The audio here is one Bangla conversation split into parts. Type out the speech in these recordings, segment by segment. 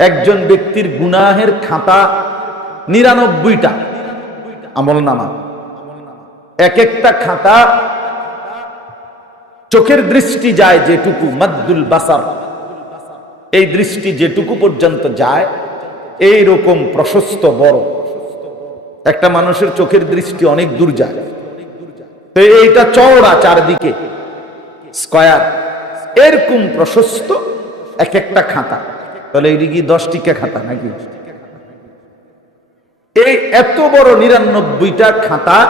একজন ব্যক্তির গুনাহের খাতা নিরানব্বইটা। আমল নামা। এক একটা খাতা চোখের দৃষ্টি যায় যেটুকু, মাদ্দুল বাসার। এই দৃষ্টি যেটুকু পর্যন্ত যায় এই রকম প্রশস্ত বড়। একটা মানুষের চোখের দৃষ্টি অনেক দূর যায়। তো এইটা চওড়া চারদিকে। স্কয়ার। এরকম প্রশস্ত এক একটা খাতা। তাহলে এইটি কি দশ টিকা খাতা নাকি? এই এত বড় নিরানব্বইটা খাতা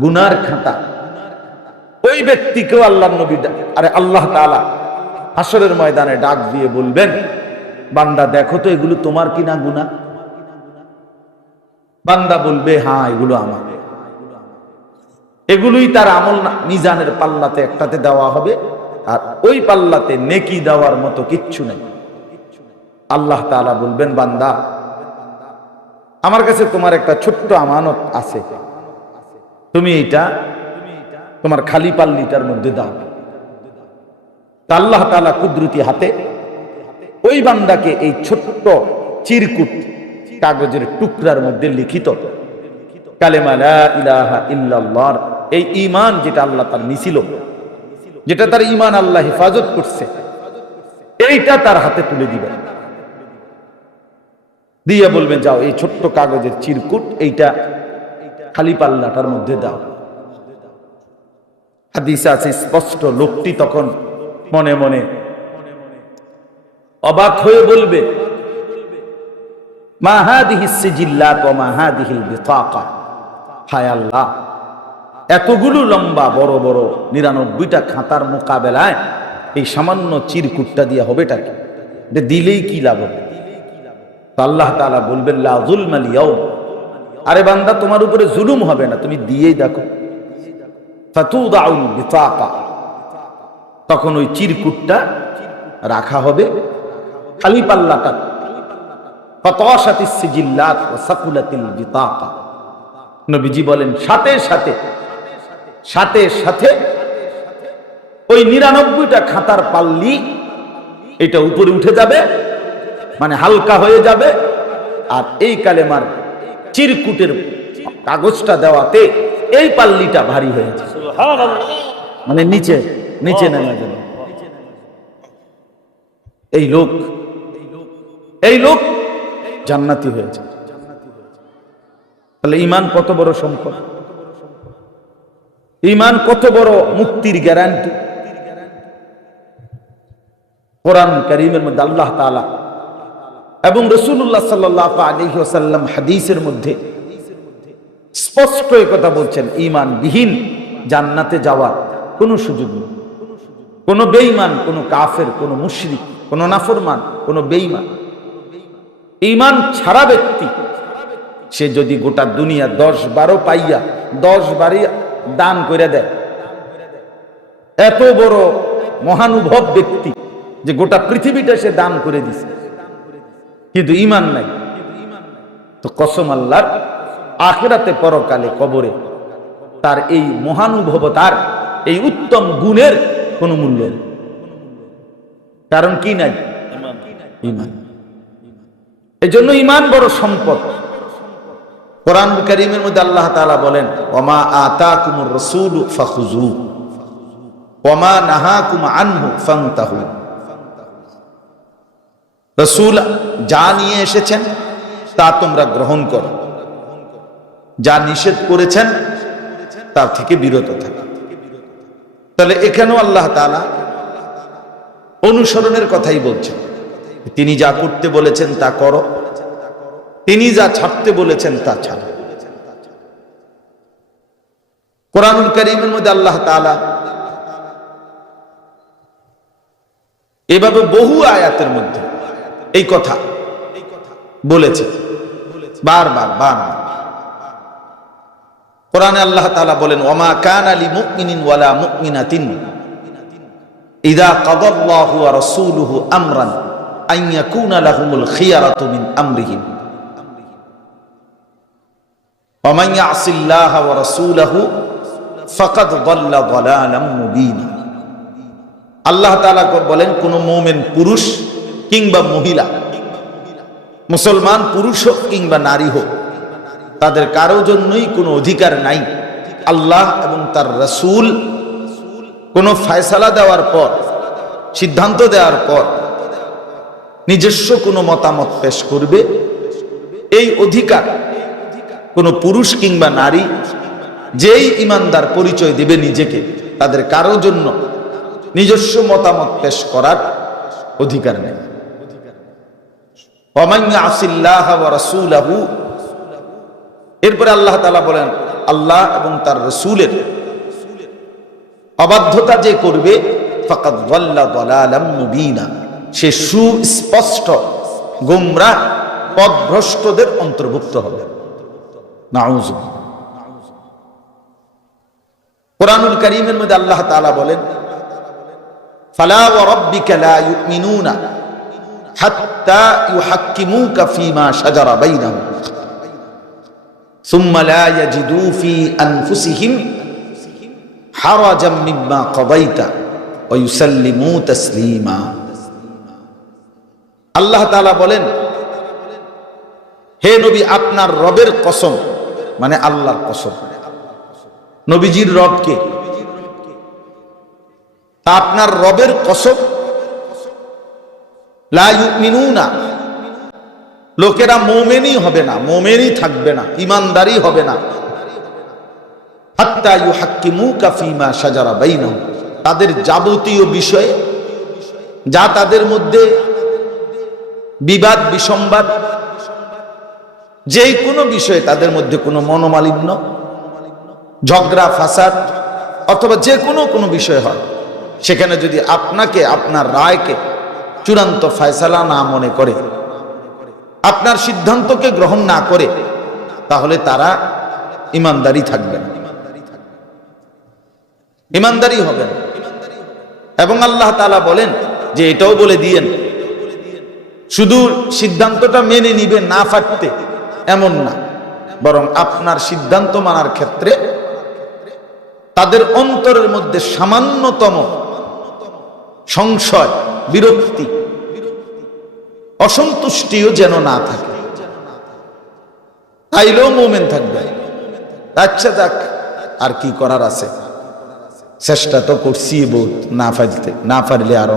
গুনার খাতা। ওই ব্যক্তিকেও আল্লাহ নবী আরে আল্লাহ তাআলা হাসরের ময়দানে ডাক দিয়ে বলবেন, বান্দা দেখো তো এগুলো তোমার কিনা গুনাহ? বান্দা বলবে হ্যাঁ এগুলো আমার। এগুলোই তার আমল না- মিজানের পাল্লাতে একটাতে দেওয়া হবে, আর ওই পাল্লাতে নেকি দেওয়ার মতো কিচ্ছু নেই। আল্লাহ তাআলা বলবেন, বান্দা, আমার কাছে তোমার একটা ছোট্ট আমানত আছে। তুমি এটা তোমার খালি পাল্লিটার মধ্যে দাও। আল্লাহ তাআলা কুদরতি হাতে ওই বান্দাকে এই ছোট্ট চিরকুট কাগজের টুকরার মধ্যে লিখিত এই ইমান যেটা আল্লাহ তার নিছিল, যেটা তার ঈমান আল্লাহ হেফাজত করছে, এইটা তার হাতে তুলে দিবেন। দিয়ে বলবেন, যাও, এই ছোট্ট কাগজের চিরকুট এইটা খালি পাল্লাটার মধ্যে দাও। হাদিসে আছে, স্পষ্ট লোকটি তখন মনে মনে অবাক হয়ে বলবে এতগুলো লম্বা, বড় বড়, নিরানব্বইটা খাতার মোকাবেলায় এই সামান্য চিরকুটটা দিয়ে হবেটা কি? দিলেই কি লাভ হবে? আল্লাহ তাআলা বলবেন, লা যুলমাল ইয়াউম। আরে বান্দা, তোমার উপরে জুলুম হবে না, তুমি দিয়েই দেখো। তখন ওই চিরকুটটা রাখা হবে, খালি পাল্লাটা। নবীজি বলেন, সাথে সাথে সাথে সাথে। ওই নিরানব্বইটা খাতার পাল্লি, এটা উপরে উঠে যাবে মানে হালকা হয়ে যাবে। আর এই কালেমার চিরকুটের কাগজটা দেওয়াতে এই পাল্লিটা ভারী হয়ে মানে নিচে নিচে নেমে যাবে। এই লোক এই লোক জান্নাতি হয়েছে তাহলে ইমান কত বড় সম্পদ? ইমান কত বড় মুক্তির গ্যারান্টি কোরআন করিমের মধ্যে আল্লাহ তাআলা এবং রসুল্লাহ সাল্লাহ হাদিসের মধ্যে স্পষ্ট কথা বলছেন ইমান বিহীন জান্নাতে যাওয়ার কোনো সুযোগ নেই। কোনো বেঈমান, কোনো কাফের, কোনো মুশরিক, কোনো নাফরমান, কোনো বেঈমান ইমান ছাড়া ব্যক্তি, সে যদি গোটা দুনিয়া দশ বারো পাইয়া, দশ বারই দান করে দেয়। এত বড় মহানুভব ব্যক্তি যে গোটা পৃথিবীটা সে দান করে দিছে। কিন্তু ইমান নাই। তো কসম আল্লাহর, আখেরাতে পরকালে কবরে তার এই মহানুভবতার, এই উত্তম গুণের কোনো মূল্য নেই। কারণ কি নাই? ইমান জন্য ইমান বড় সম্পদ। কোরআন করিমের মধ্যে আল্লাহ তালা বলেন, ওমা আতা কুমুর রসুল ফাখুজু ওমা নাহা কুমা আনহু ফান্তাহু। রসুল যা নিয়ে এসেছেন, তা তোমরা গ্রহণ করো। যা নিষেধ করেছেন, তার থেকে বিরত থাকো। তাহলে এখানেও আল্লাহ তাআলা অনুসরণের কথাই বলছেন। তিনি যা করতে বলেছেন, তা করো। তিনি যা ছাড়তে বলেছেন, তা ছাড়ো। কোরআনুল করিমের মধ্যে আল্লাহ তাআলা এভাবে বহু আয়াতের মধ্যে এই কথা বলেছে বারবার বারবার কোরআনে আল্লাহ তাআলা বলেন ওমা কান আলী মুমিনিন ওয়ালা মুমিনাতিন ইদা কাদাল্লাহু ওয়া রাসূলুহু আমরান আন ইয়াকুনা লাহুমুল খিয়ারাতু মিন আমরিহিম ومن يعص الله ورسوله فقد ضل ضلالا مبينا আল্লাহ তাআলা বলেন কোন মুমিন পুরুষ কিংবা মহিলা। মুসলমান পুরুষ হোক কিংবা নারী হোক, তাদের কারও জন্যই কোনো অধিকার নাই। আল্লাহ এবং তার রসুল কোনো ফয়সালা দেওয়ার পর, সিদ্ধান্ত দেওয়ার পর নিজস্ব কোনো মতামত পেশ করবে। এই অধিকার কোনো পুরুষ কিংবা নারী যেই ইমানদার পরিচয় দেবে নিজেকে, তাদের কারও জন্য নিজস্ব মতামত পেশ করার অধিকার নেই ওমান ইয়াসিল্লাহ ওয়া রাসূলাহু এরপরে আল্লাহ বলেন, আল্লাহ এবং তার রসুলের অবাধ্যতা যে করবে সে সুস্পষ্ট গুমরা পথভ্রষ্টদের অন্তর্ভুক্ত হবে। কোরআনুল করিমের মধ্যে আল্লাহ বলেন, ফালা রাব্বিকা লা ইউমিনুনা হাত্তা ইউহাক্কিমুকা ফীমা শাজারা বাইনাহুম ثم لا يجدوا في أنفسهم حرجا مما قضيت ويسلموا تسليما আল্লাহ তাআলা বলেন হে নবী আপনার রবের কসম মানে আল্লাহর কসম নবীজির রবকে তা আপনার রবের কসম লা ইউমিনুনা। লোকেরা মোমেনই হবে না, মোমেনই থাকবে না ইমানদারি হবে না। হাত্তা ইউহাক্কিমুকা ফীমা শাজারা বাইনাহুম। তাদের যাবতীয় বিষয়ে, যা তাদের মধ্যে বিবাদ, বিসম্বাদ যে কোনো বিষয়ে তাদের মধ্যে কোনো মনোমালিন্য, ঝগড়া, ফাসাদ, অথবা যে কোনো কোনো বিষয় হয়, সেখানে যদি আপনাকে, আপনার রায়কে চূড়ান্ত ফয়সালা না মনে করে, আপনার সিদ্ধান্তকে গ্রহণ না করে, তাহলে তারা ইমানদারি থাকবেন ইমানদারি হবে এবং আল্লাহ তালা বলেন যে এটাও বলে দিয়েন, শুধু সিদ্ধান্তটা মেনে নিবে না ফাটতে এমন না, বরং আপনার সিদ্ধান্ত মানার ক্ষেত্রে তাদের অন্তরের মধ্যে সামান্যতম সংশয় বিরক্তি, অসন্তুষ্টিও যেন না থাকে। তাইলেও মোমেন থাকবে। আচ্ছা যাক, আর কি করার আছে? চেষ্টা তো করছি বহুত, না ফাইলতে, না পারলে আর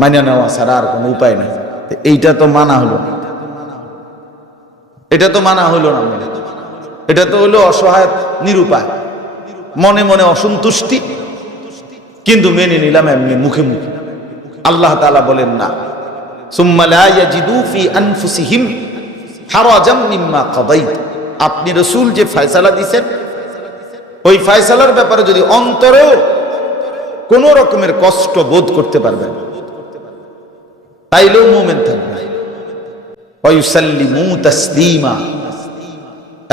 মানে নেওয়া ছাড়া আর কোনো উপায় নাই। এইটা তো মানা হলো না। এটা তো মানা হলো না। এটা তো হলো অসহায় নিরুপায়। মনে মনে অসন্তুষ্টি, কিন্তু মেনে নিলাম এমনি মুখে মুখে। আল্লাহ তালা বলেন না। আপনি রসুল যে ফয়সালা দিছেন, ওই ফয়সালার ব্যাপারে যদি অন্তরেও কোন রকমের কষ্ট বোধ করতে পারবেন, তাইলেও মোমেন থাকবে।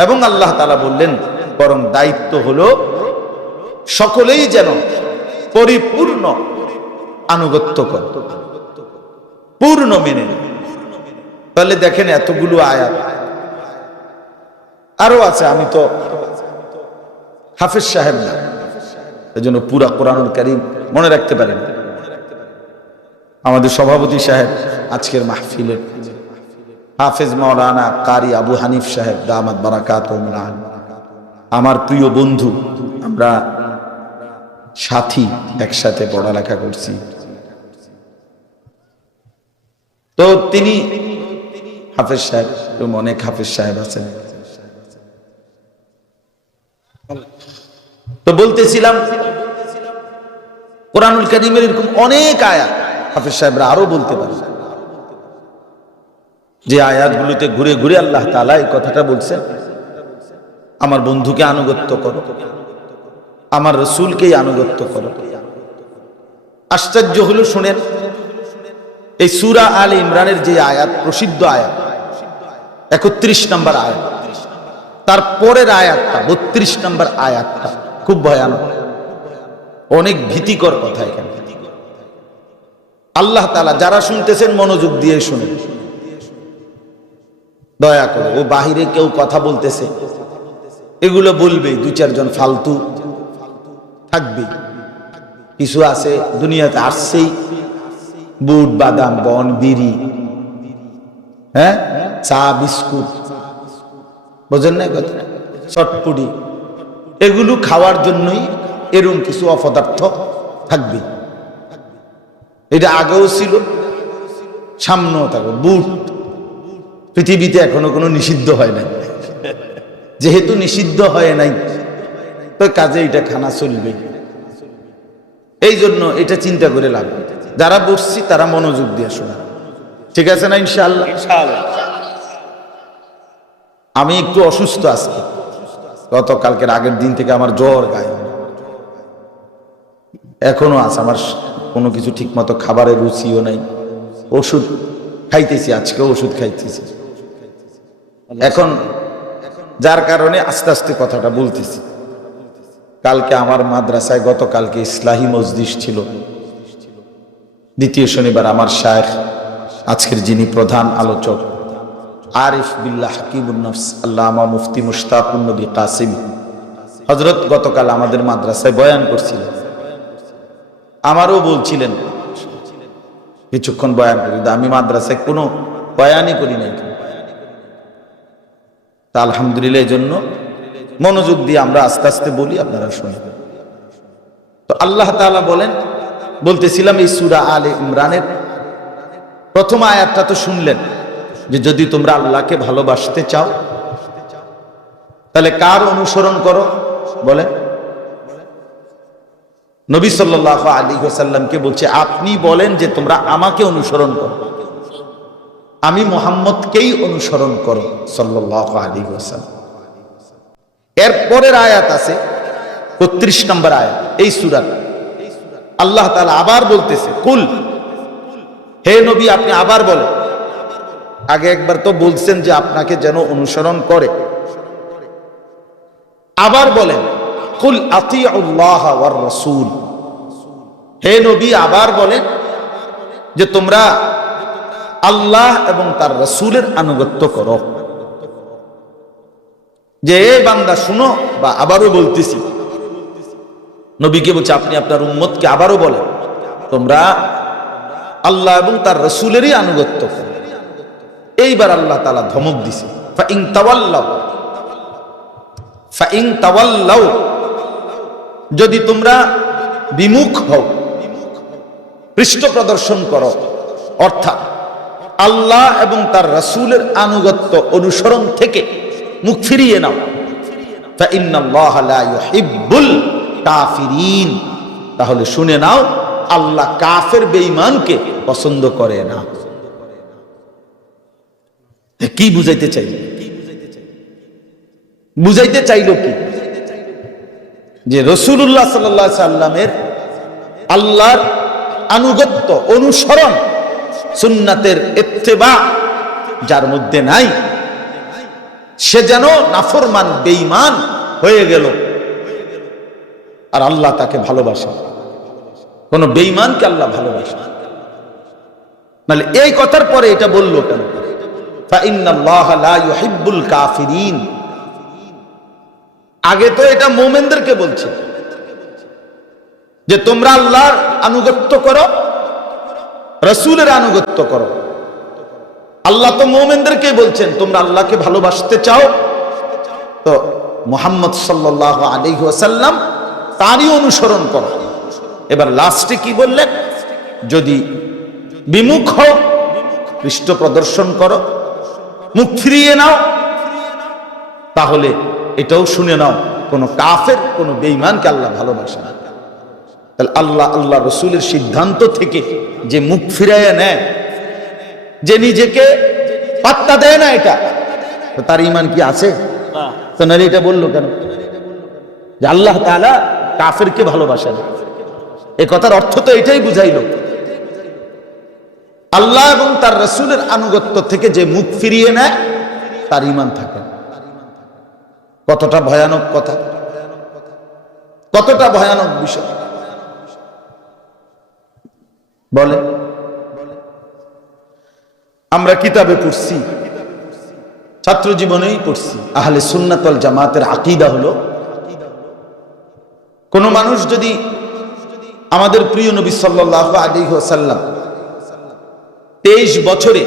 এবং আল্লাহ তাআলা বললেন, বরং দায়িত্ব হলো সকলেই যেন পরিপূর্ণ আনুগত্য কর। পূর্ণ মেনে। তাহলে দেখেন এতগুলো আয়াত। আরও আছে, আমি তো হাফিজ সাহেব না। এই জন্য পুরা কোরআনুল করিম মনে রাখতে পারেন। আমাদের সভাপতি সাহেব আজকের মাহফিলের হাফেজ মাওলানা কারি আবু হানিফ সাহেব, দামাত বারাকাত আমার প্রিয় বন্ধু, আমরা সাথী একসাথে পড়ালেখা করছি। তো তিনি হাফেজ সাহেব, এবং অনেক হাফেজ সাহেব আছেন। তো বলতেছিলাম, কোরআনুল করিমের এরকম অনেক আয়াত হাফেজ সাহেবরা আরও বলতে পারে। যে আয়াতগুলোতে ঘুরে ঘুরে আল্লাহ তাআলা এই কথাটা বলছেন, আমার বন্ধুকে আনুগত্য করো, আমার রসুলকেই আনুগত্য করো। আশ্চর্য হলো, শুনেন এই সুরা আল ইমরানের যে আয়াত, প্রসিদ্ধ আয়াত, একত্রিশ নম্বর আয়াত, তার পরের আয়াতটা, বত্রিশ নম্বর আয়াতটা খুব ভয়ানক। অনেক ভীতিকর কথা এখানে। আল্লাহ তালা যারা শুনতেছেন, মনোযোগ দিয়ে শুনেন। দয়া করে, ও বাহিরে কেউ কথা বলতেছে, এগুলো বলবে দু চারজন ফালতু। থাকবে কিছু আছে, দুনিয়াতে আসছেই। বুট, বাদাম, বন, বিড়ি। হ্যাঁ? চা, বিস্কুট। বোঝেন না কথা? চটপুরি এগুলো খাওয়ার জন্যই এরকম কিছু অপদার্থ থাকবে। এটা আগেও ছিল, সামনেও থাকবে। বুট পৃথিবীতে এখনও কোনো নিষিদ্ধ হয় নাই। যেহেতু নিষিদ্ধ হয় নাই, তো কাজে এটা খানা চলবে এই জন্য এটা চিন্তা করে লাভ যারা বসছি তারা মনোযোগ দিয়ে শোনা। ঠিক আছে না ইনশাআল্লাহ? আমি একটু অসুস্থ আজকে। গতকালকের আগের দিন থেকে আমার জ্বর গায়ে। এখনও আছে আমার কোনো কিছু ঠিক মতো খাবারের রুচিও নাই। ওষুধ খাইতেছি আজকে ওষুধ খাইতেছি। এখন যার কারণে আস্তে আস্তে কথাটা বলতেছি। কালকে আমার মাদ্রাসায় গতকালকে ইসলাহি মসজিদ ছিল। দ্বিতীয় শনিবার আমার শায়েখ, আজকের যিনি প্রধান আলোচক, আরিফ হাকিবুল নফস, আল্লামা মুফতি মুশতাকুন নবী কাসিম হজরত গতকাল আমাদের মাদ্রাসায় বয়ান করছিলেন। আমারও বলছিলেন, কিছুক্ষণ বয়ান করি আমি মাদ্রাসায় কোনো বয়ানই করি নাই। তা আলহামদুলিল্লাহ, এই জন্য মনোযোগ দিয়ে আমরা আস্তে আস্তে বলি, আপনারা শুনে তো আল্লাহ তাআলা বলেন, বলতেছিলাম এই সুরা আলে ইমরানের প্রথম আয়াতটা তো শুনলেন, যে যদি তোমরা আল্লাহকে ভালোবাসতে চাও, তাহলে কার অনুসরণ করো? বলে নবী সাল্লাহ আলী সাল্লামকে বলছে, আপনি বলেন যে তোমরা আমাকে অনুসরণ করো। আমি মোহাম্মদকেই অনুসরণ করো সাল্লাহ আলী সাল্লাম এর পরের আয়াত আছে বত্রিশ নম্বর আয়াত, এই সুরাত। আল্লাহ তালা আবার বলতেছে, কুল। হে নবী, আপনি আবার বলেন। আগে একবার তো বলছেন যে আপনাকে যেন অনুসরণ করে। আবার বলেন, কুল ওয়ার রাসূল। হে নবী, আবার বলেন যে তোমরা আল্লাহ এবং তার রসুলের আনুগত্য করো। যে, এ বান্দা, শুনো। বা আবারও বলতেছি। নবীকে বলছে, আপনি আপনার উম্মতকে আবারও বলেন, তোমরা আল্লাহ এবং তার রসুলেরই আনুগত্য এইবার আল্লাহ তালা ধমক দিছে ফাইং ফাইং যদি তোমরা বিমুখ হও পৃষ্ঠ প্রদর্শন করো, অর্থাৎ আল্লাহ এবং তার রসুলের আনুগত্য অনুসরণ থেকে মুখ ফিরিয়ে নাও। তাহলে শুনে নাও, আল্লাহ কাফের বেঈমানকে পছন্দ করে না। কি বুঝাইতে চাইল? বুঝাইতে চাইল কি? যে রসুল্লাহ সাল্লাহ সাল্লামের আল্লাহর আনুগত্য অনুসরণ সুন্নাতের এত্তেবা যার মধ্যে নাই সে যেন নাফরমান, বেঈমান হয়ে গেল। আর আল্লাহ তাকে ভালোবাসে। কোন বেঈমানকে আল্লাহ ভালোবাসে মানে এই কথার পরে এটা বলল কেন? কাফিরিন। আগে তো এটা মোমেনদেরকে বলছে। যে তোমরা আল্লাহর আনুগত্য করো, রসুলের আনুগত্য করো। আল্লাহ তো মোমেনদেরকে বলছেন, তোমরা আল্লাহকে ভালোবাসতে চাও? তো মোহাম্মদ সাল্লাহ আলী ওয়াসাল্লাম তারই অনুসরণ করো। এবার লাস্টে কি বললেন? যদি বিমুখ হও, পৃষ্ঠ প্রদর্শন করো, মুখ ফিরিয়ে নাও, তাহলে এটাও শুনে নাও, কোন কাফের, কোন বেইমানকে আল্লাহ ভালোবাসে না। তাহলে আল্লাহ আল্লাহ রসুলের সিদ্ধান্ত থেকে যে মুখ ফিরাইয়া নেয় যে নিজেকে পাত্তা দেয় না এটা। তো তার ইমান কি আছে? তো নাহলে এটা বলল কেন? যে আল্লাহ তাআলা কাফেরকে ভালোবাসেন। এ কথার অর্থ তো এটাই বুঝাইল। আল্লাহ এবং তার রসুলের আনুগত্য থেকে যে মুখ ফিরিয়ে নেয় তার ইমান থাকে। কতটা ভয়ানক কথা। কতটা ভয়ানক বিষয়। বলে। আমরা কিতাবে পড়ছি, ছাত্র জীবনেই পড়ছি। আহলে সুন্নাতল জামাতের আকিদা হলো, কোন মানুষ যদি আমাদের প্রিয় নবী সাল্লাহ আলী সাল্লাম তেইশ বছরে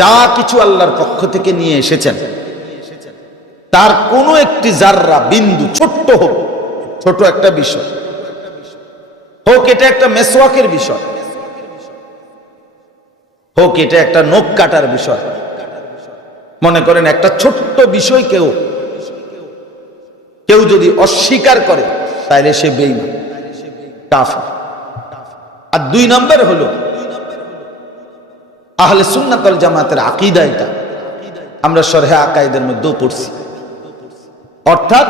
যা কিছু আল্লাহর পক্ষ থেকে নিয়ে এসেছেন, তার কোনো একটি জাররা, বিন্দু, ছোট্ট হোক, ছোট একটা বিষয়, হোক এটা একটা মেসওয়াকের বিষয় হোক, এটা একটা নখ কাটার বিষয়। মনে করেন একটা ছোট্ট বিষয় কেউ কেউ যদি অস্বীকার করে তাহলে সে বেইমান আর দুই নম্বর হলো, আহলে সুন্নাতল জামাতের আকিদা এটা। আমরা সরহে আকাইদের মধ্যেও পড়ছি। অর্থাৎ,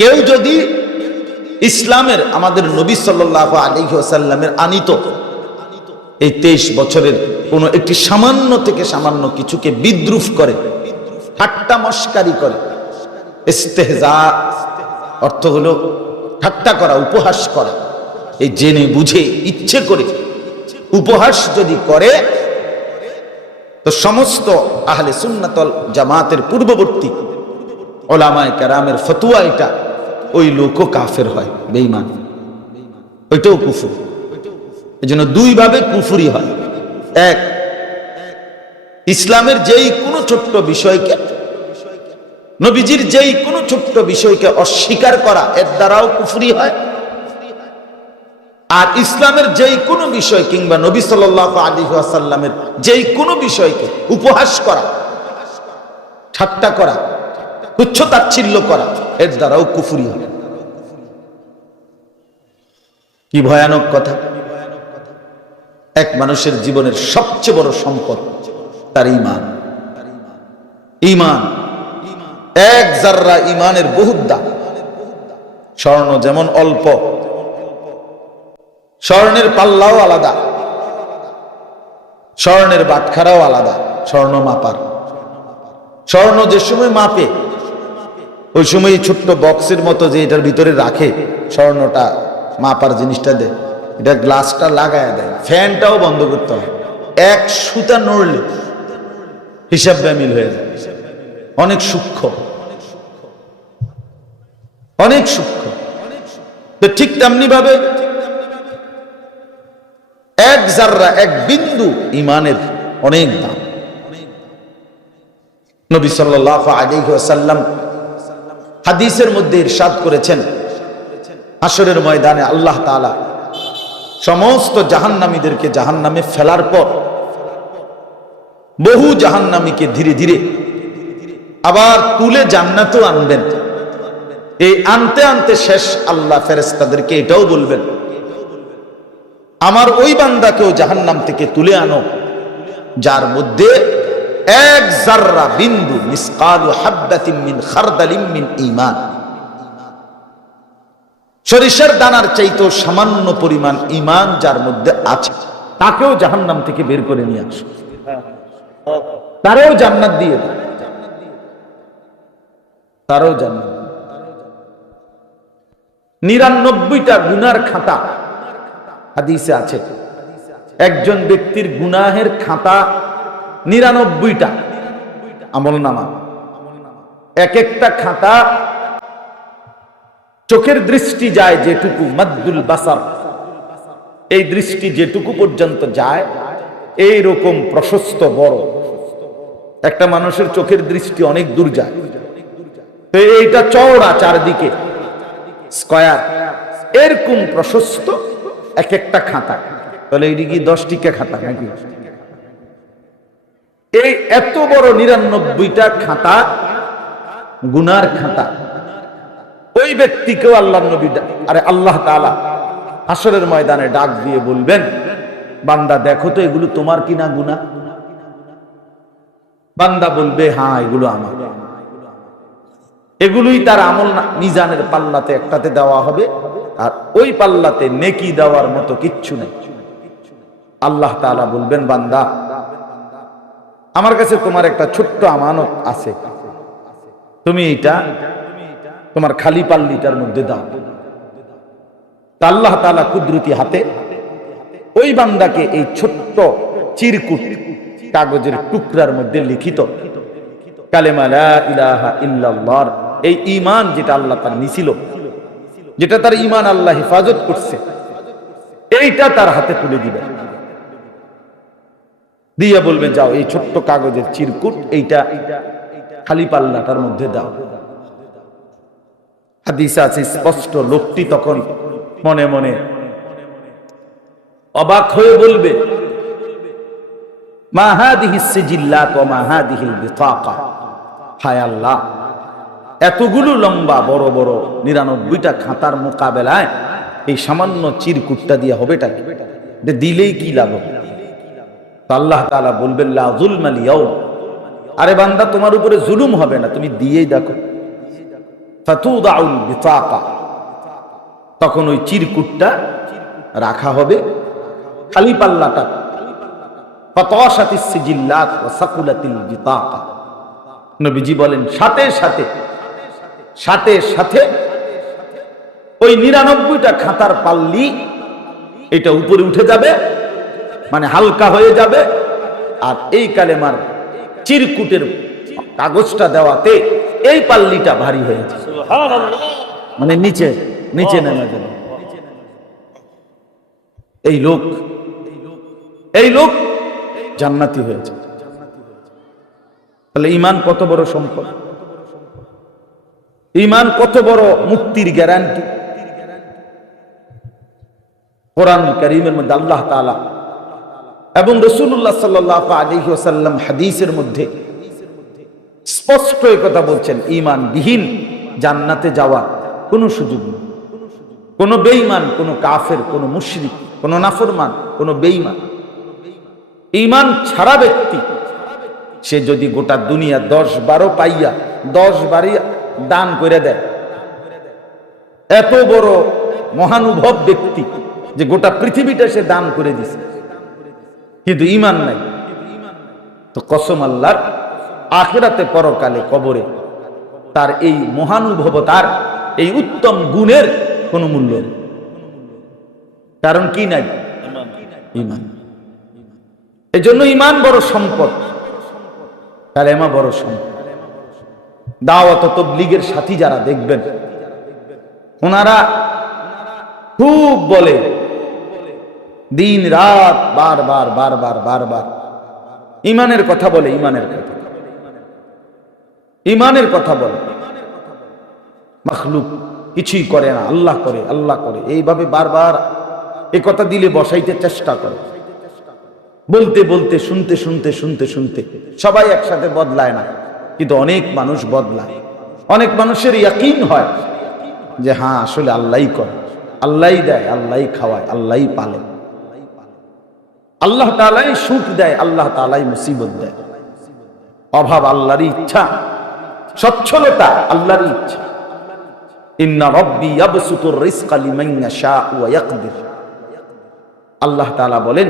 কেউ যদি ইসলামের, আমাদের নবী সাল্লাহ আলী আনিত এই তেইশ বছরের কোন একটি সামান্য থেকে সামান্য কিছুকে বিদ্রুপ করে, ঠাট্টা মস্কারি করে। ইস্তেহজা অর্থ হলো ঠাট্টা করা, উপহাস করা। এই জেনে বুঝে ইচ্ছে করে উপহাস যদি করে, তো সমস্ত আহলে সুন্নাতল জামাতের পূর্ববর্তী ওলামায় কেরামের ফতুয়া এটা, ওই লোকও কাফের হয় বেইমান ওইটাও কুফুর। এই জন্য দুইভাবে কুফুরি হয়। এক, ইসলামের যেই কোনো ছোট্ট বিষয়কে, নবীজির যেই কোনো ছোট্ট বিষয়কে অস্বীকার করা, এর দ্বারাও কুফুরি হয়। আর ইসলামের যেই কোনো বিষয় কিংবা নবী সাল আলী আসাল্লামের যেই কোনো বিষয়কে উপহাস করা, ঠাট্টা করা, তুচ্ছ তাচ্ছিল্য করা, এর দ্বারাও কুফুরি হয়। কি ভয়ানক কথা। এক মানুষের জীবনের সবচেয়ে বড় সম্পদ, তার ইমান ইমান এক জাররা ইমানের বহুত দাম। স্বর্ণ যেমন অল্প, স্বর্ণের পাল্লাও আলাদা, স্বর্ণের বাটখারাও আলাদা, স্বর্ণ মাপার। স্বর্ণ যে সময় মাপে, ওই সময় ছোট্ট বক্সের মতো যে এটার ভিতরে রাখে, স্বর্ণটা মাপার জিনিসটা দেয়। এটা গ্লাসটা লাগায় দেয়। ফ্যানটাও বন্ধ করতে হয়। এক সুতা নড়লে হিসাব ব্যামিল হয়ে যায়। অনেক সূক্ষ্ম। অনেক সূক্ষ্ম। তো ঠিক তেমনি ভাবে এক জাররা, এক বিন্দু ইমানের অনেক দাম। নবী সাল্লাহ আলিহাসাল্লাম হাদিসের মধ্যে ইরশাদ করেছেন, আসরের ময়দানে আল্লাহ তালা সমস্ত জাহান্নামীদেরকে জাহান্নামে ফেলার পর বহু জাহান্নামীকে ধীরে ধীরে আবার তুলে জান্নাতও আনবেন। এই আনতে আনতে শেষ আল্লাহ ফেরেস্তাদেরকে এটাও বলবেন, আমার ওই বান্দাকেও জাহান্নাম থেকে তুলে আনো, যার মধ্যে এক জাররা বিন্দু মিসকালু হাব্বাতিন মিন খারদালিম মিন ঈমান। সরিষার দানার চাইতেও সামান্য পরিমাণ ইমান যার মধ্যে আছে, তাকেও জাহান্নাম থেকে বের করে নিয়ে আসো। তারও জান্নাত দিয়ে। তারও জান্নাত নিরানব্বইটা গুনার খাতা হাদিসে আছে। একজন ব্যক্তির গুনাহের খাতা নিরানব্বইটা আমল নামা। এক একটা খাতা চোখের দৃষ্টি যায় যেটুকু মাদ্দুল বাসার। এই দৃষ্টি যেটুকু পর্যন্ত যায় এই রকম প্রশস্ত বড়। একটা মানুষের চোখের দৃষ্টি অনেক দূর যায়। তো এইটা চওড়া চারদিকে, স্কয়ার। এরকম প্রশস্ত এক একটা খাতা। তাহলে এইদিকে দশ টিকা খাতা নাকি? এই এত বড় নিরানব্বইটা খাতা গুনার খাতা। ওই ব্যক্তিকেও আল্লাহ নবী আরে আল্লাহ তাআলা হাসরের ময়দানে ডাক দিয়ে বলবেন, বান্দা দেখো তো এগুলো তোমার কিনা গুনাহ? বান্দা বলবে হ্যাঁ এগুলো আমার। এগুলোই তার আমল না- মিজানের পাল্লাতে একটাতে দেওয়া হবে, আর ওই পাল্লাতে নেকি দেওয়ার মতো কিচ্ছু নেই। আল্লাহ তাআলা বলবেন, বান্দা, আমার কাছে তোমার একটা ছোট্ট আমানত আছে। তুমি এটা তোমার খালি পাল্লিটার মধ্যে দাও। আল্লাহ তাআলা কুদরতি হাতে ওই বান্দাকে এই ছোট্ট চিরকুট কাগজের টুকরার মধ্যে লিখিত এই ঈমান যেটা আল্লাহ তার নিছিল, যেটা তার ঈমান আল্লাহ হেফাজত করছে, এইটা তার হাতে তুলে দিবেন দিয়ে বলবে, যাও এই ছোট্ট কাগজের চিরকুট, এইটা খালি পাল্লাটার মধ্যে দাও। হাদিসে আছে, স্পষ্ট লোকটি তখন মনে মনে অবাক হয়ে বলবে এতগুলো লম্বা, বড় বড়, নিরানব্বইটা খাতার মোকাবেলায় এই সামান্য চিরকুটটা দিয়ে হবেটা কি? এটা দিলেই কি লাভ হবে? আল্লাহ তাআলা বলবেন আরে বান্দা, তোমার উপরে জুলুম হবে না, তুমি দিয়েই দেখো। ফাতুদাউল বিতাকা। তখন ওই চিরকুটটা রাখা হবে খালি পাল্লাটা। নবীজি বলেন, সাথে সাথে সাথে সাথে ওই নিরানব্বইটা খাতার পাল্লি এটা উপরে উঠে যাবে মানে হালকা হয়ে যাবে। আর এই কালেমার চিরকুটের কাগজটা দেওয়াতে এই পাল্লিটা ভারী হয়েছে। মানে নিচে নিচে নেমে গেল। এই লোক এই লোক জান্নাতি হয়েছে। তাহলে ইমান কত বড় সম্পদ? ইমান কত বড় মুক্তির গ্যারান্টি কোরআন করিমের মধ্যে আল্লাহ তাআলা এবং রসুল্লাহ সাল্লাহ ওসাল্লাম হাদিসের মধ্যে স্পষ্ট কথা বলছেন বিহীন জান্নাতে যাওয়ার কোনো সুযোগ নেই। কোনো বেঈমান, কোনো কাফের, কোনো মুশরিক, কোনো নাফরমান, কোনো বেঈমান। ইমান ছাড়া ব্যক্তি, সে যদি গোটা দুনিয়া দশ বারো পাইয়া, দশ বারি দান করে দেয়। এত বড় মহানুভব ব্যক্তি যে গোটা পৃথিবীটা সে দান করে দিছে। কিন্তু ইমান নাই। তো কসম আল্লাহর আখেরাতে পরকালে কবরে তার এই মহানুভবতার এই উত্তম গুণের কোনো মূল্য কারণ কি নাই ইমান এই জন্য ইমান বড় সম্পদ কালেমা বড় সম্পদ দাওয়াত তবলিগের সাথী যারা দেখবেন ওনারা খুব বলে দিন রাত বারবার বারবার বারবার ইমানের কথা বলে ইমানের কথা ইমানের কথা বলে। মখলুক কিছুই করে না, আল্লাহ করে আল্লাহ করে। এইভাবে বারবার এ কথা দিলে বসাইতে চেষ্টা করে। বলতে বলতে, শুনতে শুনতে শুনতে শুনতে সবাই একসাথে বদলায় না, কিন্তু অনেক মানুষ বদলায়। অনেক মানুষের ইয়াকিন হয় যে হ্যাঁ আসলে আল্লাহই করে। আল্লাহ দেয়, আল্লাহই খাওয়ায়, আল্লাহই পালে। আল্লাহ তালাই সুখ দেয়, আল্লাহ তালাই মুসিবত দেয়। অভাব আল্লাহরই ইচ্ছা। সচ্ছলতা, আল্লাহর ইচ্ছা। ইন্না রব্বি ইয়াবসুতুর রিজকা লিমান ইয়াশা ওয়া ইয়াকদির। আল্লাহ তাআলা বলেন,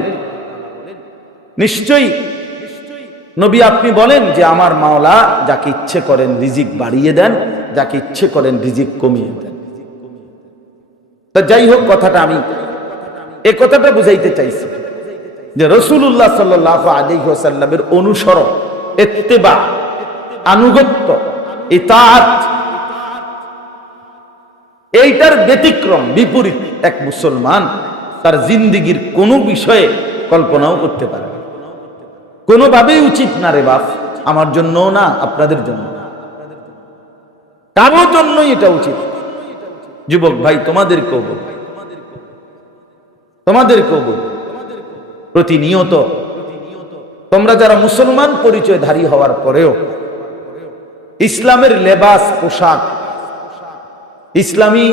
নিশ্চয়ই নবী আপনি বলেন যে আমার মাওলা যাকে ইচ্ছে করেন রিজিক বাড়িয়ে দেন, যাকে ইচ্ছে করেন রিজিক কমিয়ে দেন। তা যাই হোক, কথাটা আমি, এ কথাটা বুঝাইতে চাইছি যে রসুল্লাহ সাল্লাহ আলিহাসাল্লামের অনুসরণ এত্তেবা আনুগত্য ইতাত এইটার ব্যতিক্রম, বিপরীত এক মুসলমান তার জিন্দিগির কোনো বিষয়ে কল্পনাও করতে পারে কোনোভাবেই উচিত না রে বাপ, আমার জন্য না, আপনাদের জন্য না। কারোর জন্যই এটা উচিত। যুবক ভাই, তোমাদেরকেও বল। তোমাদেরকেও বল। প্রতিনিয়ত। তোমরা যারা মুসলমান পরিচয়ধারী হওয়ার পরেও ইসলামের লেবাস, পোশাক। ইসলামী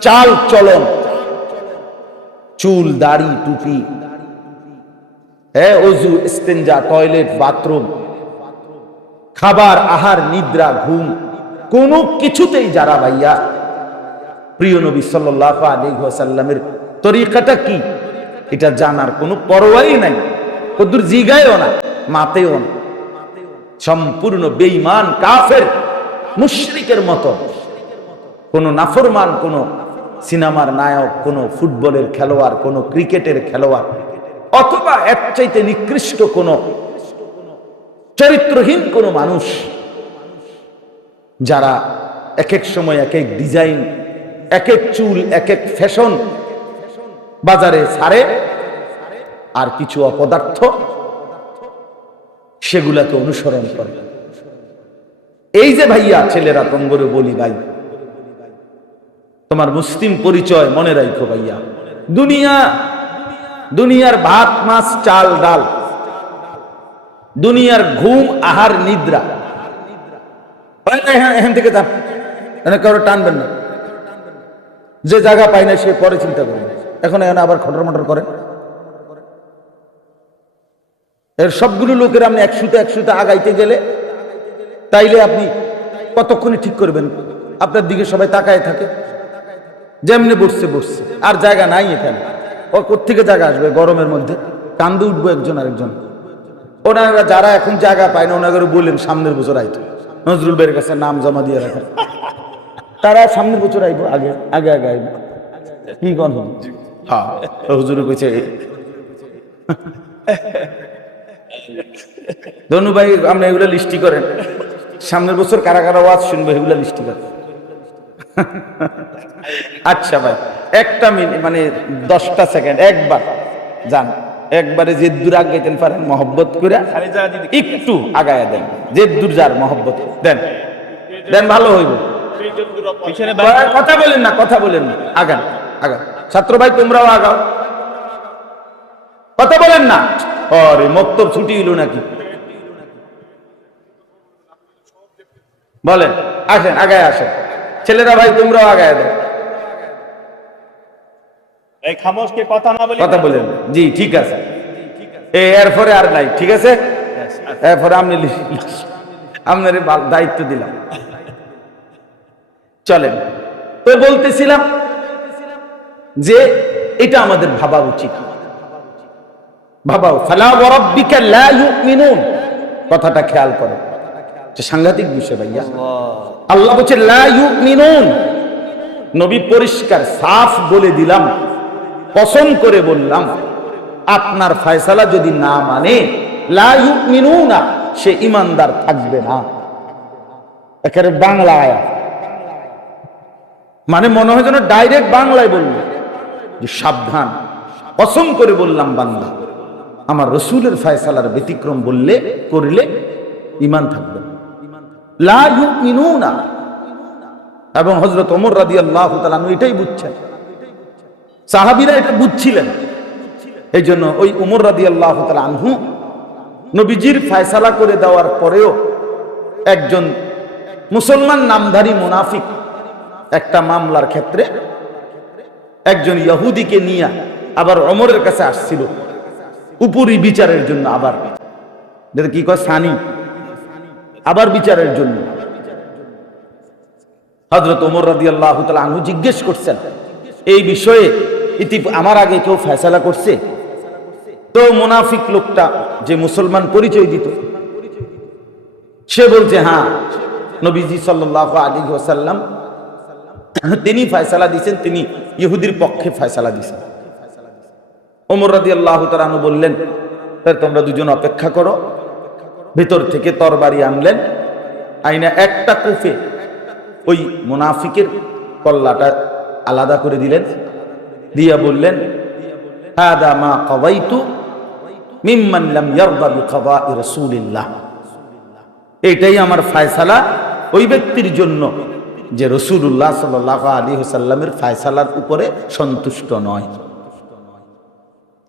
চাল চলন। চুল, দাড়ি, টুপি। হ্যাঁ অজু, ইস্তেঞ্জা, টয়লেট, বাথরুম। খাবার, আহার, নিদ্রা, ঘুম। কোনো কিছুতেই যারা ভাইয়া, প্রিয় নবী সাল্লাহ আলিহাসাল্লামের তরিকাটা কি? এটা জানার কোনো পরোয়াই নাই। কদ্দুর জিগায়ও না, মাতেও না। সম্পূর্ণ বেঈমান, কাফের, মুশরিকের মতো। কোন নাফরমান, কোন সিনেমার নায়ক, কোন ফুটবলের খেলোয়াড়, কোন ক্রিকেটের খেলোয়াড়, অথবা এক চাইতে নিকৃষ্ট কোন চরিত্রহীন কোন মানুষ, যারা এক এক সময় এক এক ডিজাইন এক এক চুল এক এক ফ্যাশন বাজারে ছাড়ে, আর কিছু অপদার্থ সেগুলাকে অনুসরণ করে। এই যে ভাইয়া ছেলেরা তঙ্গরে বলি ভাই তোমার মুসলিম পরিচয় মনে রাখো ভাইয়া। দুনিয়া দুনিয়ার ভাত মাছ চাল ডাল দুনিয়ার ঘুম আহার নিদ্রা। ভাই, এখান- থেকে এখানে কারও টানবেন না। যে জায়গা পাই না সে পরে চিন্তা করবে। এখন এখানে আবার খটর মটর করে। এর সবগুলো লোকের আপনি একশুতে একশুতে আগাইতে গেলে তাইলে আপনি কতক্ষণে ঠিক করবেন? আপনার দিকে সবাই তাকায় থাকে। যেমনি বসছে বসছে। আর জায়গা নাই এখানে। ও কোথেকে জায়গা আসবে? গরমের মধ্যে। কান্দে উঠবো একজন আরেকজন। ওনারা যারা এখন জায়গা পায় না ওনাদের বললেন, সামনের বছর আইতো। নজরুল বের কাছে নাম জমা দিয়ে রাখেন। তারা সামনের বছর আইবো, আগে আগে আগে আইবো। কি কন হ্যাঁ হুজুর কইছে ধনু ভাই আপনি এগুলো লিস্টি করেন। সামনের বছর কারা কারা ওয়াজ শুনব এগুলো লিস্টি করেন। আচ্ছা ভাই একটা মিনিট মানে দশটা সেকেন্ড একবার যান। একবারে যে দূর আগাইতেন পারেন মহব্বত করে একটু আগায়া দেন। যে দূর যার মহব্বত দেন। দেন ভালো হইব। কথা বলেন না কথা বলেন না। আগান আগান। ছাত্র ভাই তোমরাও আগাও। কথা বলেন না। অরে মক্তব ছুটি হইল নাকি? বলেন আসেন আগায় আসেন। ছেলেরা ভাই তোমরাও আগায় দাও। এই খামোশকে কথা না বলে কথা বলেন। জি ঠিক আছে। এ এরপরে আর নাই ঠিক আছে? এরপরে আপনি আপনার দায়িত্ব দিলাম। চলেন। তো বলতেছিলাম যে এটা আমাদের ভাবা উচিত। ভাবাও ফালা ওয়ারাব্বিকা লা ইউমিনুন। কথাটা খেয়াল করো। এটা সাংঘাতিক বিষয় ভাইয়া। আল্লাহ বলছে, লা ইউমিনুন। নবী পরিষ্কার, সাফ বলে দিলাম, পছন্দ করে বললাম, আপনার ফয়সালা যদি না মানে লা ইউমিনুনা, সে ইমানদার থাকবে না। একেবারে বাংলা আয়া মানে মনে হয় যেন ডাইরেক্ট বাংলায় বলল। যে সাবধান কসম করে বললাম বান্দা। আমার রসুলের ফয়সালার ব্যতিক্রম বললে, করলে ইমান থাকবে। এবং হজরত ওমর রাদি আল্লাহ এটাই বুঝছেন। সাহাবিরা এটা বুঝছিলেন। এই জন্য ওই উমর রাদি আল্লাহ আনহু নবীজির ফায়সালা করে দেওয়ার পরেও একজন মুসলমান নামধারী মুনাফিক একটা মামলার ক্ষেত্রে একজন ইহুদিকে নিয়ে আবার অমরের কাছে আসছিল। উপরি বিচারের জন্য আবার যেটা কি কয়? সানি। আবার বিচারের জন্য। হজরত ওমর রাদি আল্লাহ আনহু জিজ্ঞেস করছেন, এই বিষয়ে ইতি আমার আগে কেউ ফেসলা করছে? তো মুনাফিক লোকটা যে মুসলমান পরিচয় দিত, সে বলছে হ্যাঁ নবীজি সাল্লাহ আলী ওসাল্লাম তিনি ফয়সালা দিয়েছেন, তিনি ইহুদির পক্ষে ফয়সালা দিয়েছেন। ওমর রাদি আল্লাহ তালু বললেন "তাহলে তোমরা দুজন অপেক্ষা করো। ভেতর থেকে তরবারি আনলেন। আইনা একটা কুফে ওই মুনাফিকের কল্লাটা আলাদা করে দিলেন। দিয়া বললেন, হাদা মা কওয়াইতু মিম্মান লাম ইয়ারদা বিকদাই রাসূলিল্লাহ। এটাই আমার ফায়সালা ওই ব্যক্তির জন্য যে রসুল্লাহ সাল্লাহ আলী সাল্লামের ফায়সালার উপরে সন্তুষ্ট নয়।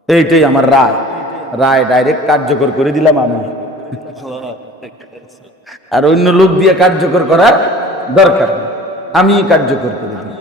এইটাই আমার রায়। রায় ডাইরেক্ট কার্যকর করে দিলাম আমি। আর অন্য লোক দিয়ে কার্যকর করার দরকার। আমি কার্যকর করে দিলাম।